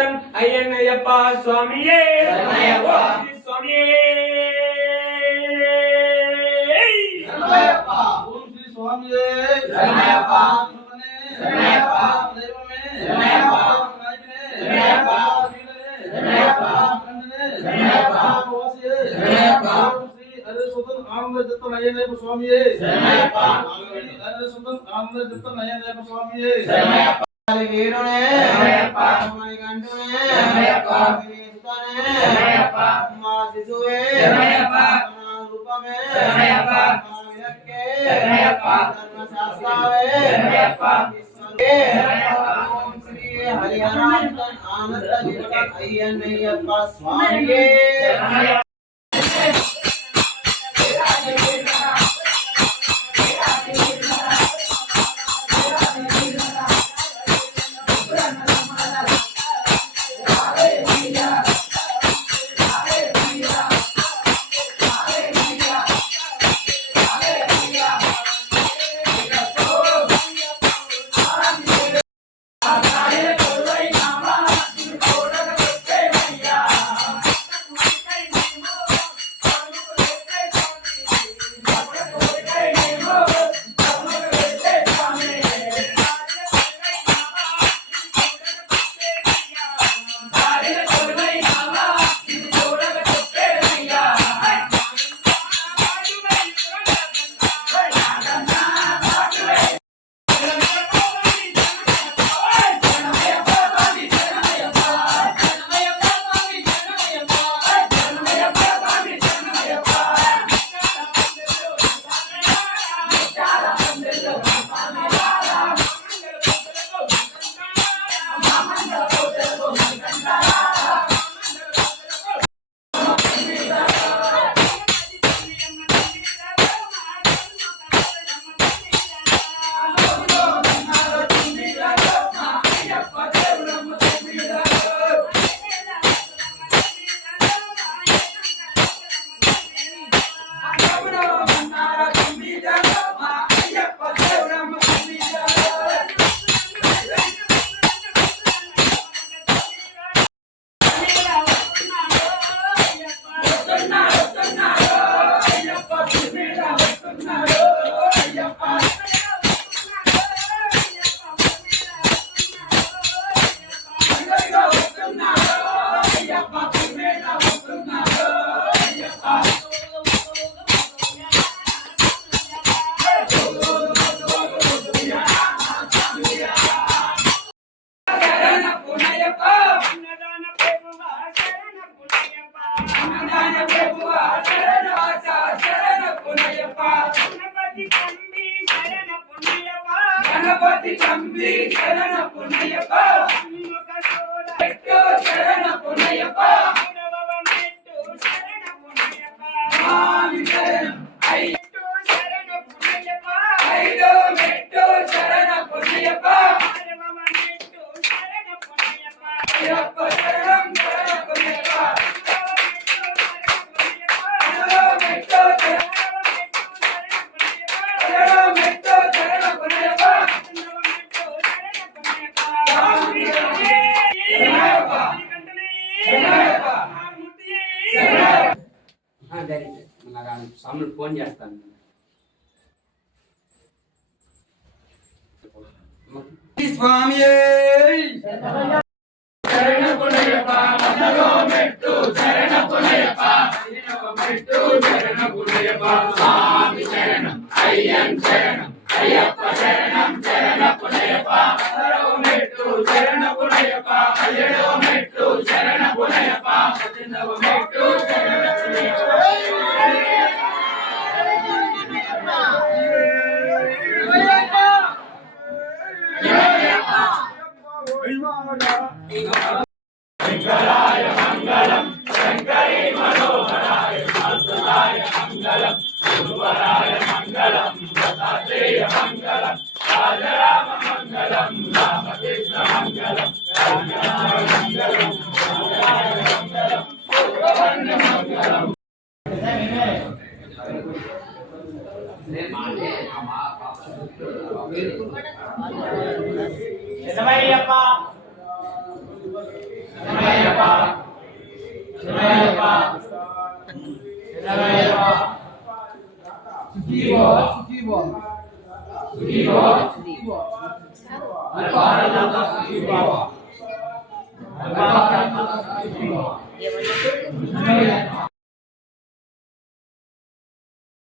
சுத்தன் ஐயனையப்பா சுவாமியே சுவாமியே ఓం శ్రీ స్వామియే శరణయ్యప్ప శరణయ్యప్ప దైవమే శరణయ్యప్ప నాయకనే శరణయ్యప్ప వీరనే శరణయ్యప్ప కందనే శరణయ్యప్ప వాసియే శరణయ్యప్ప ఓం శ్రీ హరి సుతన్ ఆనంద చిత్తన్ అయ్యనయ్యప్ప స్వామియే శరణయ్యప్ప హరి సుతన్ ఆనంద చిత్తన్ అయ్యనయ్యప్ప స్వామియే శరణయ్యప్ప వీరునే శరణయ్యప్ప మణికంఠునే శరణయ్యప్ప వీరునే శరణయ్యప్ప మా శిశువే శరణయ్యప్ప రూపమే శరణయ్యప్ప శరణయ్యప్ప ధర్మశాస్త్రావే శరణయ్యప్ప ఓం శ్రీ హరిహరానంద ఆనంద చిత్తన్ అయ్యనయ్యప్ప స్వామియే శరణయ్యప్ప గణపతి చంబి శరణ పుణ్యప్ప శరణ పుణ్యప్ప స్వామి శరణం అయ్యప్ప శరణ పుణ్యప్ప ఐదో మెట్టు శరణ పుణ్యప్ప అయ్యప్ప శరణం శరణ పుణ్యప్ప సాములు ఫోన్ చేస్తాను. స్వామి శరణ పుణ్యప్ప మనలో మెట్టు శరణ పుణ్యప్ప మెట్టు శరణ పుణ్యప్ప స్వామి శరణం అయ్యన్ శరణం అయ్యప్ప శరణం శరణ పుణ్యప్ప మనలో మెట్టు శరణ పుణ్యప్ప అయ్యడో మెట్టు శరణ పుణ్యప్ప పదినవ మెట్టు శరణ పుణ్యప్ప శంకరాయ మంగళం శంకరీ మనోహరాయ శాశ్వతాయ మంగళం గురువరాయ మంగళం దత్తాత్రేయ మంగళం రాజరామ మంగళం రామకృష్ణ మంగళం రామనాయ మంగళం రామాయ మంగళం భగవాన్ మంగళం ఎవరు